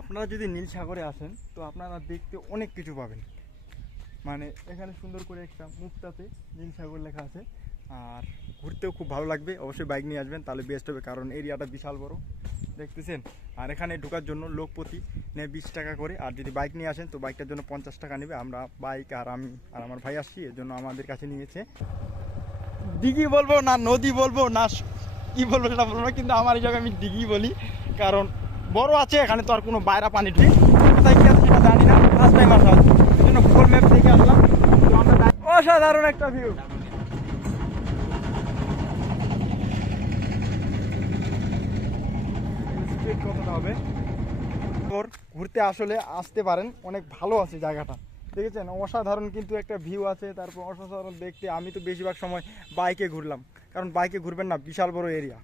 আপনারা যদি নীল সাগরে আসেন তো আপনারা দেখতে অনেক কিছু পাবেন। মানে এখানে সুন্দর করে একটা মুক্তাতে নীল সাগর লেখা আছে, আর ঘুরতেও খুব ভালো লাগবে। অবশ্যই বাইক নিয়ে আসবেন, তাহলে বেস্ট হবে, কারণ এরিয়াটা বিশাল বড় দেখতেছেন। আর এখানে ঢোকার জন্য লোক প্রতি নেয় 20 টাকা করে, আর যদি বাইক নিয়ে আসেন তো বাইকটার জন্য 50 টাকা নেবে। আমরা বাইক আর আমি আর আমার ভাই আসছি, এর জন্য আমাদের কাছে নিয়েছে। দিঘি বলবো না নদী বলবো না কি বলবো সেটা বলবো না, কিন্তু আমার এই জায়গায় আমি দিঘি বলি, কারণ বড় আছে এখানে, তো আর কোনো বাইরা পানি ঠিক কোথায় কি আছে সেটা জানি না, ফার্স্ট টাইম আসা আছে, এই জন্য গুগল ম্যাপ দেখে আসলাম। তো আমরা অসাধারণ একটা ভিউ। কতটা হবে ঘুরতে আসলে আসতে পারেন, অনেক ভালো আছে জায়গাটা, দেখেছেন অসাধারণ কিন্তু একটা ভিউ আছে। তারপর অসাধারণ দেখতে, আমি তো বেশিরভাগ সময় বাইকে ঘুরলাম, কারণ বাইকে ঘুরবেন না, বিশাল বড় এরিয়া।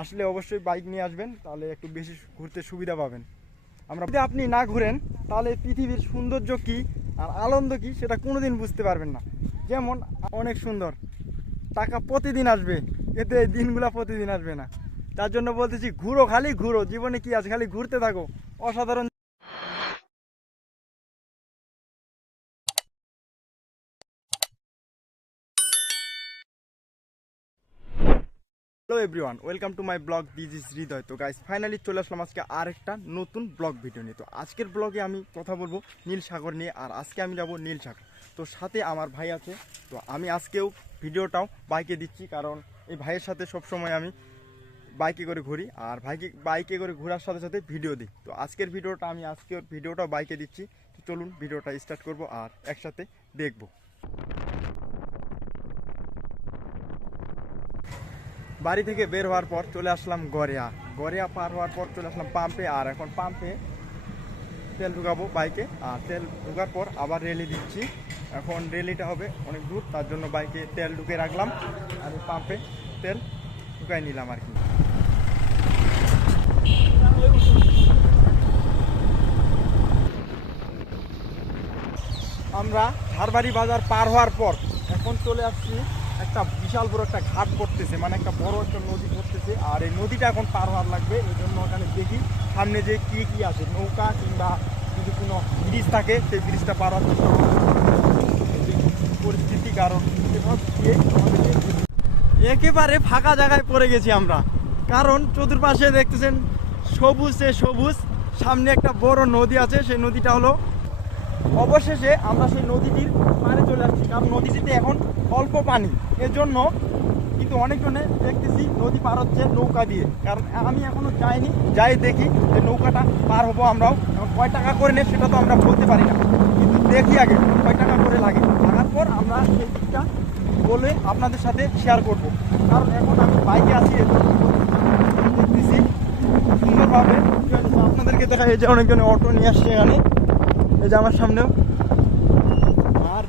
আসলে অবশ্যই বাইক নিয়ে আসবেন, তাহলে একটু বেশি ঘুরতে সুবিধা পাবেন। আমরা যদি আপনি না ঘুরেন তাহলে পৃথিবীর সৌন্দর্য কী আর আনন্দ কী সেটা কোনোদিন বুঝতে পারবেন না। যেমন অনেক সুন্দর, টাকা প্রতিদিন আসবে, এতে দিনগুলা প্রতিদিন আসবে না। তার জন্য বলতেছি ঘুরো, খালি ঘুরো, জীবনে কি আছে, খালি ঘুরতে থাকো। অসাধারণ। Hello everyone, welcome to my blog this is Hriday. তো গাইস ফাইনালি চলে আসলাম আজকে আরেকটা নতুন ব্লগ ভিডিও নিয়ে। তো আজকের ব্লগে আমি কথা বলবো নীল সাগর নিয়ে, আর আজকে আমি যাব নীল সাগর। তো সাথে আমার ভাই আছে, তো আমি আজকেও ভিডিওটাও বাইকে দিচ্ছি, কারণ এই ভাইয়ের সাথে সবসময় আমি বাইকে করে ঘুরি, আর বাইকে করে ঘোরার সাথে সাথে ভিডিও দিই। তো আজকের ভিডিওটাও বাইকে দিচ্ছি। তো চলুন ভিডিওটা স্টার্ট করব আর একসাথে দেখব। বাড়ি থেকে বের হওয়ার পর চলে আসলাম গড়িয়া পার হওয়ার পর চলে আসলাম পাম্পে, আর এখন পাম্পে তেল ঢুকাবো বাইকে, আর তেল ঢোকার পর আবার রেলি দিচ্ছি। এখন রেলিটা হবে অনেক দূর, তার জন্য বাইকে তেল ঢুকে রাখলাম, আর পাম্পে তেল ঢুকাই নিলাম আর কি। আমরা ঝাড়বাড়ি বাজার পার হওয়ার পর এখন চলে আসছি একটা বিশাল বড় একটা ঘাট পড়তেছে, মানে একটা বড় একটা নদী পড়তেছে, আর এই নদীটা এখন পার হওয়ার লাগবে। এই জন্য ওখানে দেখি সামনে যে কি আছে, নৌকা কিংবা যদি কোনো ব্রিজ থাকে সেই ব্রিজটা পার হওয়ার পরিস্থিতি, কারণ একেবারে ফাঁকা জায়গায় পড়ে গেছি আমরা, কারণ চতুর্পাশে দেখতেছেন সবুজ, সামনে একটা বড় নদী আছে, সেই নদীটা হলো। অবশেষে আমরা সেই নদীটির পাড়ে চলে আসছি, কারণ নদীটিতে এখন অল্প পানি, এর জন্য কিন্তু অনেকজনে দেখতেছি নদী পার হচ্ছে নৌকা দিয়ে, কারণ আমি এখনো যাইনি, যাই দেখি যে নৌকাটা পার হবো আমরাও। এখন কয় টাকা করে নেই সেটা তো আমরা বলতে পারি না, কিন্তু দেখি আগে কয় টাকা করে লাগার পর আমরা সেই দিকটা বলে আপনাদের সাথে শেয়ার করব। কারণ এখন আমি বাইকে আছি, দেখতেছি সুন্দরভাবে আপনাদেরকে দেখা, এই যে অনেকজনে অটো নিয়ে আসছে এখানে, এই যে আমার সামনেও। আর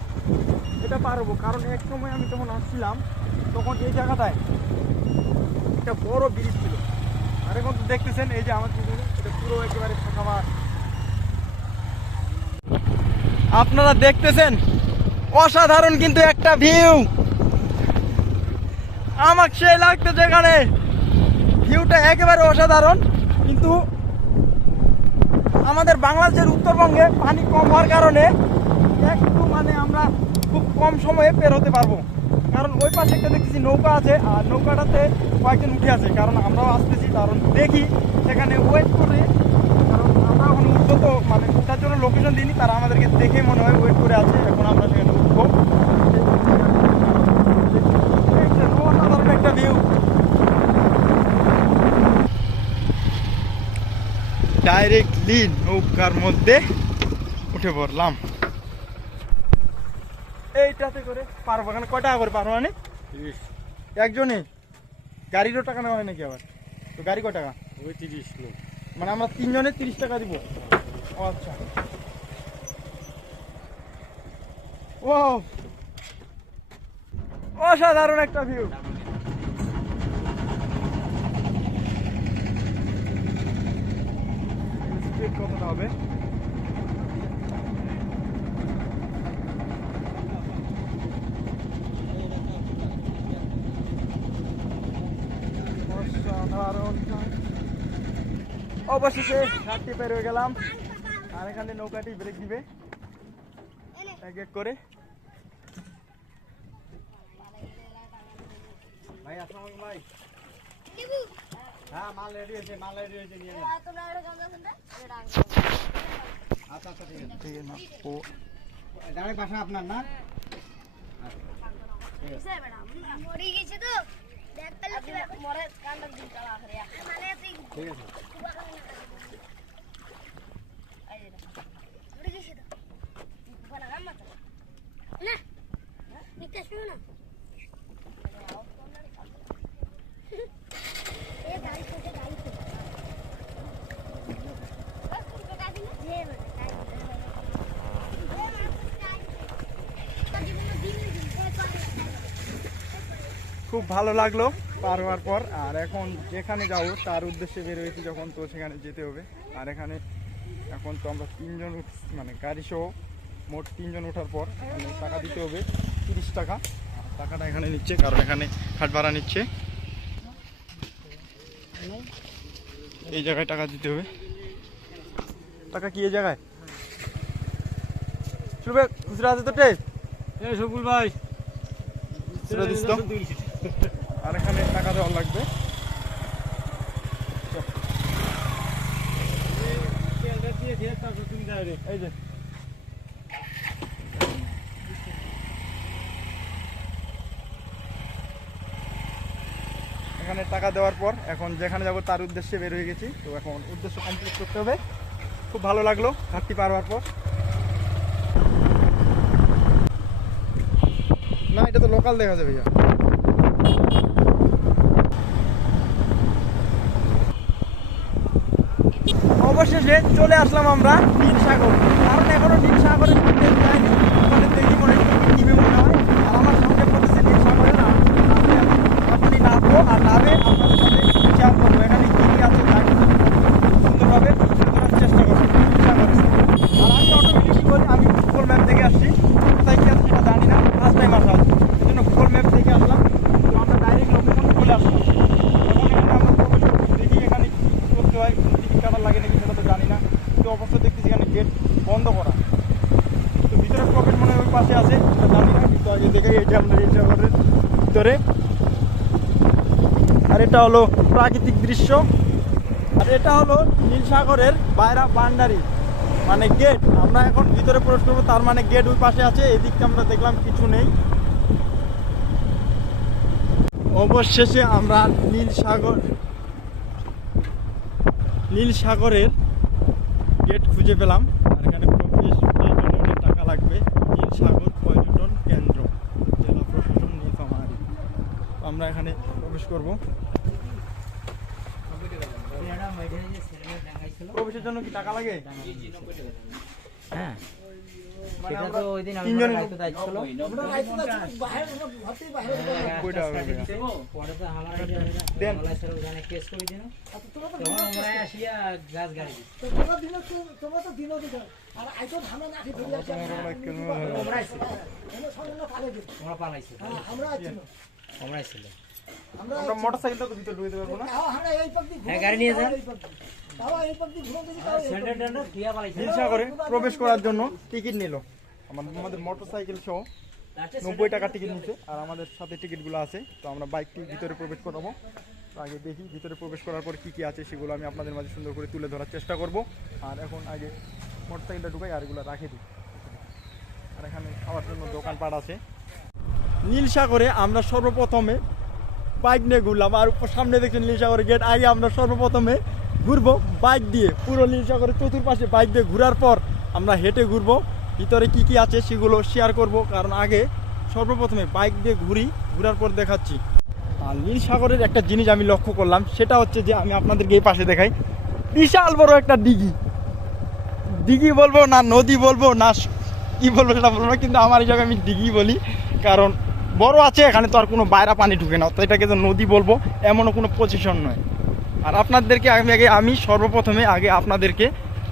এটা পারবো, কারণ এক সময় আমি যখন আসছিলাম তখন এই জায়গাটায় একটা বড় ব্রিজ ছিল, আর এখন তো দেখতেছেন এই যে আমার পিছনে এটা পুরো একেবারে ফাঁকা মাঠ। আপনারা দেখতেছেন অসাধারণ কিন্তু একটা ভিউ, আমার সেই লাগতেছে এখানে, ভিউটা একেবারে অসাধারণ। কিন্তু আমাদের বাংলাদেশের উত্তরবঙ্গে পানি কম হওয়ার কারণে একটু মানে আমরা খুব কম সময়ে বের হতে পারবো, কারণ ওই পাশে একটা দেখতেছি নৌকা আছে, আর নৌকাটাতে কয়েকজন উঠে আছে, কারণ আমরাও আসতেছি, কারণ দেখি সেখানে ওয়েট করে, কারণ আমরা এখন উঠবো, তো মানে উঠার জন্য লোকেশন দিইনি, তারা আমাদেরকে দেখে মনে হয় ওয়েট করে আছে, এখন আমরা সেখানে উঠবো। অসাধারণ একটা ভিউ, ডাইরেক্টলি নৌকার মধ্যে উঠে পড়লাম। এইটাতে করে পারবো, এখানে কয় টাকা করে পারবো মানে 30 একজনে, গাড়িরও টাকা নেওয়া হয় নাকি আবার? তো গাড়ি কয় টাকা? ওই 30 লোক, মানে আমরা 3 জনে 30 টাকা দিব। ও আচ্ছা, ও অসাধারণ একটা ভিউ। কতটা হবে? অবশেষে ঘাটটি পের হয়ে গেলাম। আর এখানে নৌকাটি ব্রেক দিবে এক এক করে। ভাই আসসালামু আলাইকুম ভাই। হ্যাঁ মাল রেডি হয়েছে, মাল রেডি হয়েছে নিয়ে নিন। আচ্ছা আচ্ছা ঠিক আছে, ঠিক আছে না ও ডাইরেক্ট বাসা আপনার না? মরে গেছে তো দেখ তাহলে মরে কান্ডা দিন কালা করে মানে তুই ঠিক আছে আই রে মরে গেছে তো বলা গাম মত না নিতে শুনো না এ গাড়ি তো গাড়ি তো বস তুই কাটা দিন যে মানে গাড়ি খুব ভালো লাগলো পার হওয়ার পর। আর এখন যেখানে যাব তার উদ্দেশ্যে বের হয়েছি যখন, তো সেখানে যেতে হবে। আর এখানে এখন তো আমরা তিনজন মানে গাড়ি সহ মোট তিনজন ওঠার পর এখানে টাকা দিতে হবে 30 টাকা। আর টাকাটা এখানে নিচ্ছে কারণ এখানে হাট ভাড়া নিচ্ছে, এই জায়গায় টাকা দিতে হবে। টাকা কি এই জায়গায় শুনবে? খুচরা আছে তো টে সবুল ভাই খুচরা দিস তো। আর এখানে টাকা দেওয়া লাগবে। এই যে এখানে টাকা দেওয়ার পর এখন যেখানে যাব তার উদ্দেশ্যে বের হয়ে গেছি। তো এখন উদ্দেশ্য কমপ্লিট করতে হবে। খুব ভালো লাগলো ঘাটতি পার হওয়ার পর। না এটা তো লোকাল দেখা যাবে। ভাইয়া অবশেষে চলে আসলাম আমরা নীলসাগর। কারণ এখনো নীলসাগরে আমাদের দেখি মনে নিবে মনে হয়। আর আমার সঙ্গে পড়তেছে নীলসাগরে না, আপনি নামবো আর নামে আপনাদের সাথে শেয়ার করবো এখানে কি কি আছে সুন্দরভাবে তুলে ধরার চেষ্টা করবো নীলসাগরে। আর আমি অটোমেটিকই বলি আমি গুগল ম্যাপ থেকে আসছি, কোথায় কি আছে সেটা জানি না, ফার্স্ট টাইম আসা আছে, এই জন্য গুগল ম্যাপ থেকে আসলাম। তো আমরা ডাইরেক্ট লোকেশন চলে আসলাম। এখন এখানে আমরা প্রবেশ করবো, দেখি এখানে কি করতে হয়, টিকিট কাটার লাগে নাকি সেটা তো জানি না। কিন্তু অবস্থা দেখতেছি এখানে গেট বন্ধ করা। তো ভিতরে প্রবেশ মনে হয় ওই পাশে আছে, সেটা জানি না। কিন্তু আগে দেখে এই যে আমরা নীলসাগরের ভিতরে। আর এটা হলো প্রাকৃতিক দৃশ্য। আর এটা হলো নীলসাগরের বাইরা বান্ডারি মানে গেট। আমরা এখন ভিতরে প্রবেশ করবো, তার মানে গেট ওই পাশে আছে। এদিকে আমরা দেখলাম কিছু নেই। অবশেষে আমরা নীলসাগরের গেট খুঁজে পেলাম। আর এখানে প্রবেশ টাকা লাগবে। নীলসাগর পর্যটন কেন্দ্র, জেলা প্রশাসন নীলফামারী। আমরা এখানে প্রবেশ করব। প্রবেশের জন্য কি টাকা লাগে? হ্যাঁ মানে সেটা আমরা তো ওই দিন তিনজন আমরা দায়িত্ব ছিল পরে তো আমার দেন। স্যার ওখানে কেস করে দিন, তখন আমরা আসিয়া গাছ গাড়ি দিই। তোমরা পালাইছো, তোমরা ছিল আমরা মোটরসাইকেলটা তো ভিতরে ঢুকে পারবো না। হ্যাঁ গাড়ি নিয়ে যান। সেন্টার টেন্ডার দিয়া পালাইছো। নীলসাগরে প্রবেশ করার জন্য টিকিট নিল আমাদের মোটরসাইকেল সহ 90 টাকা টিকিট নিচ্ছে। আর আমাদের সাথে টিকিটগুলো আছে। তো আমরা বাইকটি ভিতরে প্রবেশ করাবো। তো আগে দেখি ভিতরে প্রবেশ করার পর কি কি আছে সেগুলো আমি আপনাদের মাঝে সুন্দর করে তুলে ধরার চেষ্টা করব। আর এখন আগে মোটরসাইকেলটা ঢুকাই আর এগুলো রাখে দিই। আর এখানে খাওয়ার জন্য দোকানপাট আছে। নীলসাগরে আমরা সর্বপ্রথমে বাইক নিয়ে ঘুরলাম। আর সামনে দেখছেন নীলসাগরের গেট। আগে আমরা সর্বপ্রথমে ঘুরবো বাইক দিয়ে, পুরো নীলসাগরের চতুর্পাশে বাইক দিয়ে ঘোরার পর আমরা হেঁটে ঘুরবো। ভিতরে কি কি আছে সেগুলো শেয়ার করব। কারণ আগে সর্বপ্রথমে বাইক দিয়ে ঘোরার পর দেখাচ্ছি। আর নীলসাগরের একটা জিনিস আমি লক্ষ্য করলাম, সেটা হচ্ছে যে আমি আপনাদেরকে এই পাশে দেখাই, বিশাল বড় একটা দিঘি বলবো না নদী বলবো না কি বলবো সেটা বলবো না, কিন্তু আমার হিসাবে আমি দিঘি বলি। কারণ বড় আছে, এখানে তো আর কোনো বাইরা পানি ঢুকে না, তো এটাকে তো নদী বলবো এমনও কোনো পজিশন নয়। আর আপনাদেরকে আমি সর্বপ্রথমে আপনাদেরকে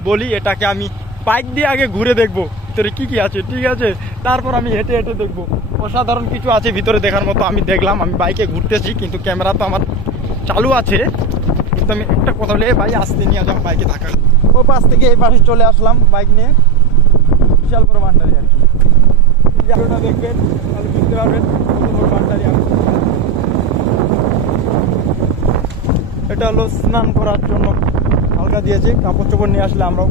বলি, এটাকে আমি বাইক দিয়ে আগে ঘুরে দেখবো ভিতরে কি কি আছে, ঠিক আছে? তারপর আমি হেঁটে হেঁটে দেখবো। অসাধারণ কিছু আছে ভিতরে দেখার মতো। আমি দেখলাম, আমি বাইকে ঘুরতেছি কিন্তু ক্যামেরা তো আমার চালু আছে, তো আমি একটা কথা বলে ভাই আসতে নিয়ে আসলাম বাইকে থাকা ও পাশ থেকে এই পাশে চলে আসলাম বাইক নিয়ে বিশাল বড় ভান্ডারি আর কি ভিডিওটা দেখবেন তাহলে বুঝতে পারবেন কত বড় ভান্ডারি আমি এটা হলো স্নান করার জন্য হালকা দিয়েছে কাপড় চোপড় নিয়ে আসলে আমরা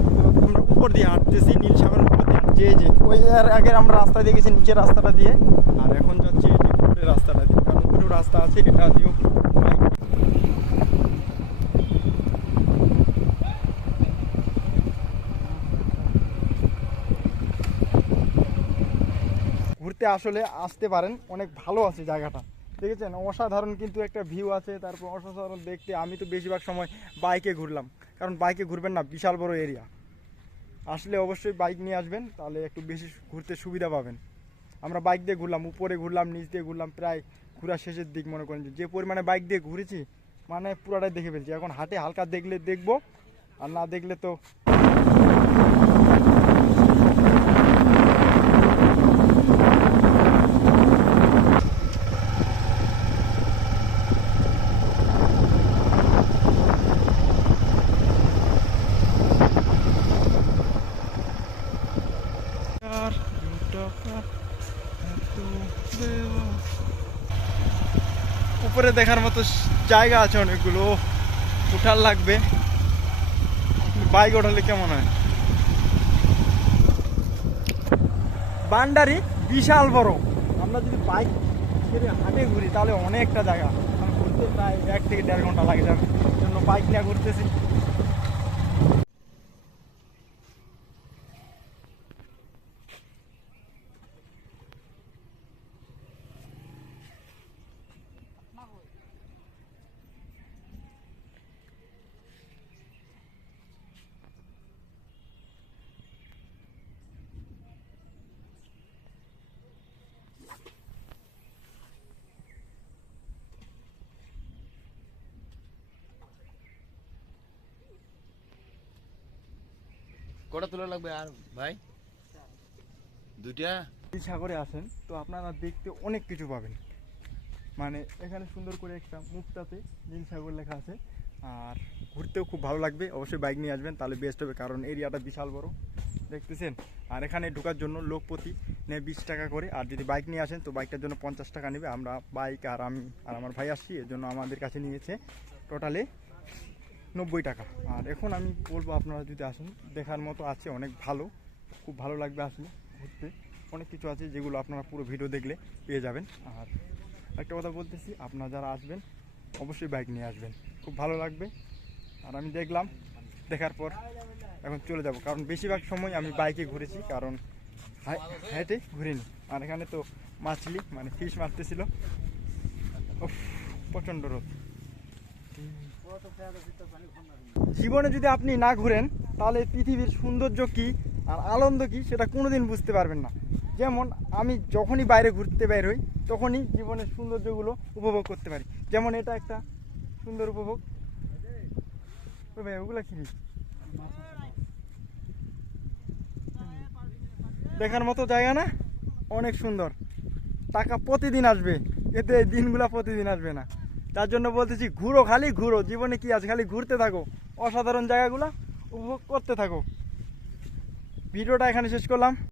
উপর দিয়ে হাঁটতেছি নীল সাগরের উপর দিয়ে হাঁটছি এই যে ওই আগে আমরা রাস্তা দিয়ে গেছি নিচের রাস্তাটা দিয়ে আর এখন যাচ্ছি এই যে উপরের রাস্তাটা দিয়ে কারণ উপরেও রাস্তা আছে এটা দিয়েও ঘুরতে আসলে আসতে পারেন অনেক ভালো আছে জায়গাটা দেখেছেন অসাধারণ কিন্তু একটা ভিউ আছে তারপর অসাধারণ দেখতে আমি তো বেশিরভাগ সময় বাইকে ঘুরলাম কারণ বাইকে ঘুরবেন না বিশাল বড় এরিয়া আসলে অবশ্যই বাইক নিয়ে আসবেন তাহলে একটু বেশি ঘুরতে সুবিধা পাবেন আমরা বাইক দিয়ে ঘুরলাম উপরে ঘুরলাম নিচ দিয়ে ঘুরলাম প্রায় ঘোরা শেষের দিক মনে করেন যে পরিমাণে বাইক দিয়ে ঘুরেছি মানে পুরাটাই দেখে ফেলছি এখন হাটে হালকা দেখলে দেখবো আর না দেখলে তো উপরে দেখার মতো জায়গা আছে অনেকগুলো উঠার লাগবে বাইক ওঠালে কেমন হয় বান্ডারি বিশাল বড় আমরা যদি বাইক ছেড়ে হাটে ঘুরি তাহলে অনেকটা জায়গা আমি ঘুরতে প্রায় 1 থেকে 1.5 ঘন্টা লাগে যাবে এই জন্য বাইক নিয়ে ঘুরতেছি কটা তোলা লাগবে আর ভাই দুইটা নীল সাগরে আসেন তো আপনারা দেখতে অনেক কিছু পাবেন মানে এখানে সুন্দর করে একটা মুখটাতে নীল সাগর লেখা আছে আর ঘুরতেও খুব ভালো লাগবে অবশ্যই বাইক নিয়ে আসবেন তাহলে বেস্ট হবে কারণ এরিয়াটা বিশাল বড় দেখতেছেন আর এখানে ঢোকার জন্য লোক প্রতি নেয় 20 টাকা করে আর যদি বাইক নিয়ে আসেন তো বাইকটার জন্য 50 টাকা নেবে আমরা বাইক আর আমি আর আমার ভাই আসছি এর জন্য আমাদের কাছে নিয়েছে টোটালে 90 টাকা আর এখন আমি বলবো আপনারা যদি আসেন দেখার মতো আছে অনেক ভালো খুব ভালো লাগবে আসলে ঘুরতে অনেক কিছু আছে যেগুলো আপনারা পুরো ভিডিও দেখলে পেয়ে যাবেন আর একটা কথা বলতেছি আপনারা যারা আসবেন অবশ্যই বাইক নিয়ে আসবেন খুব ভালো লাগবে আর আমি দেখলাম দেখার পর এখন চলে যাব কারণ বেশিরভাগ সময় আমি বাইকে ঘুরেছি কারণ হেঁটে ঘুরিনি আর এখানে তো মাছলি মানে ফিশ মারতেছিল প্রচণ্ড রোদ জীবনে যদি আপনি না ঘুরেন তাহলে পৃথিবীর সৌন্দর্য কি আর আনন্দ কি সেটা কোনোদিন বুঝতে পারবেন না যেমন আমি যখনই বাইরে ঘুরতে বের হই তখনই জীবনের সৌন্দর্যগুলো উপভোগ করতে পারি যেমন এটা একটা সুন্দর উপভোগ ভাই ওগুলা কি দেখার মতো জায়গা না অনেক সুন্দর টাকা প্রতিদিন আসবে এতে দিনগুলা প্রতিদিন আসবে না তার জন্য বলতেছি ঘুরো খালি ঘুরো জীবনে কি আছে খালি ঘুরতে থাকো অসাধারণ জায়গাগুলো উপভোগ করতে থাকো ভিডিওটা এখানে শেষ করলাম।